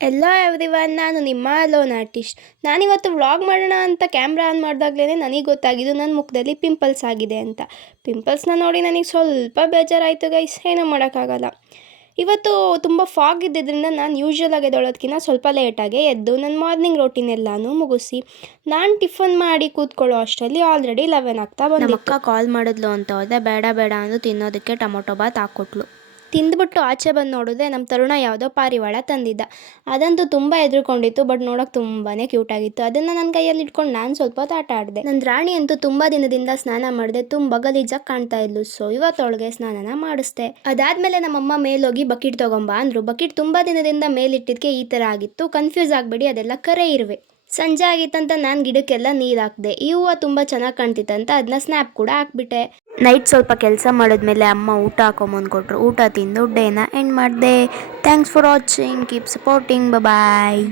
ಎಲ್ಲೋ everyone, ನಾನು ನಿಮ್ಮ alone artist. ನಾನಿವತ್ತು ವ್ಲಾಗ್ ಮಾಡೋಣ ಅಂತ ಕ್ಯಾಮ್ರಾ ಆನ್ ಮಾಡಿದಾಗಲೇ ನನಗೆ ಗೊತ್ತಾಗಿದ್ದು ನನ್ನ ಮುಖದಲ್ಲಿ ಪಿಂಪಲ್ಸ್ ಆಗಿದೆ ಅಂತ. ಪಿಂಪಲ್ಸ್ನ ನೋಡಿ ನನಗೆ ಸ್ವಲ್ಪ ಬೇಜಾರಾಯಿತು ಗೈಸ್, ಏನೂ ಮಾಡೋಕ್ಕಾಗಲ್ಲ. ಇವತ್ತು ತುಂಬ ಫಾಗ್ ಇದ್ದಿದ್ದರಿಂದ ನಾನು ಯೂಶ್ವಲಾಗಿ ಎದ್ದೊಳೋದಕ್ಕಿಂತ ಸ್ವಲ್ಪ ಲೇಟಾಗೆ ಎದ್ದು ನನ್ನ ಮಾರ್ನಿಂಗ್ ರೂಟೀನ್ ಎಲ್ಲನೂ ಮುಗಿಸಿ ನಾನು ಟಿಫನ್ ಮಾಡಿ ಕೂತ್ಕೊಳ್ಳೋ ಅಷ್ಟರಲ್ಲಿ ಆಲ್ರೆಡಿ 11 ಆಗ್ತಾ ಬಂದಿತ್ತು. ನಮ್ಮ ಅಕ್ಕ ಕಾಲ್ ಮಾಡಿದ್ಲು ಅಂತ ಹೋದೆ. ಬೇಡ ಬೇಡ ಅಂದು ತಿನ್ನೋದಕ್ಕೆ ಟೊಮೊಟೊ ಬಾತ್ ಹಾಕ್ಕೊಟ್ಲು. ತಿಂದ್ಬಿಟ್ಟು ಆಚೆ ಬಂದು ನೋಡಿದ್ರೆ ನಮ್ಮ ತರುಣ ಯಾವುದೋ ಪಾರಿವಾಳ ತಂದಿದ್ದ. ಅದಂತೂ ತುಂಬ ಎದುರುಕೊಂಡಿತ್ತು, ಬಟ್ ನೋಡೋಕೆ ತುಂಬಾ ಕ್ಯೂಟಾಗಿತ್ತು. ಅದನ್ನು ನನ್ನ ಕೈಯಲ್ಲಿ ಇಟ್ಕೊಂಡು ನಾನು ಸ್ವಲ್ಪ ಹೊತ್ತು ಆಟ ಆಡಿದೆ. ನನ್ನ ರಾಣಿ ಅಂತೂ ತುಂಬ ದಿನದಿಂದ ಸ್ನಾನ ಮಾಡಿದೆ, ತುಂಬ ಗಲೀಜಾಗಿ ಕಾಣ್ತಾ ಇದ್ಲು. ಸೊ ಇವತ್ತೊಳಗೆ ಸ್ನಾನನ ಮಾಡಿಸ್ದೆ. ಅದಾದಮೇಲೆ ನಮ್ಮಮ್ಮ ಮೇಲೋಗಿ ಬಕೆಟ್ ತೊಗೊಂಬ ಅಂದರು. ಬಕೆಟ್ ತುಂಬ ದಿನದಿಂದ ಮೇಲಿಟ್ಟಿದ್ದಕ್ಕೆ ಈ ಥರ ಆಗಿತ್ತು. ಕನ್ಫ್ಯೂಸ್ ಆಗಬೇಡಿ, ಅದೆಲ್ಲ ಕರೆ ಇರುವೆ. ಸಂಜೆ ಆಗಿತ್ತಂತ ನಾನು ಗಿಡಕ್ಕೆಲ್ಲ ನೀರು ಹಾಕಿದೆ. ಈ ಹೂವು ತುಂಬ ಚೆನ್ನಾಗಿ ಕಾಣ್ತಿತ್ತಂತ ಅದನ್ನ ಸ್ನ್ಯಾಪ್ ಕೂಡ ಹಾಕ್ಬಿಟ್ಟೆ. ನೈಟ್ ಸ್ವಲ್ಪ ಕೆಲಸ ಮಾಡಿದ್ಮೇಲೆ ಅಮ್ಮ ಊಟ ಹಾಕೊಂಬಂದು ಕೊಟ್ಟರು. ಊಟ ತಿಂದು ಡೇನ ಎಂಡ್ ಮಾಡಿದೆ. Thanks for watching, keep supporting, bye.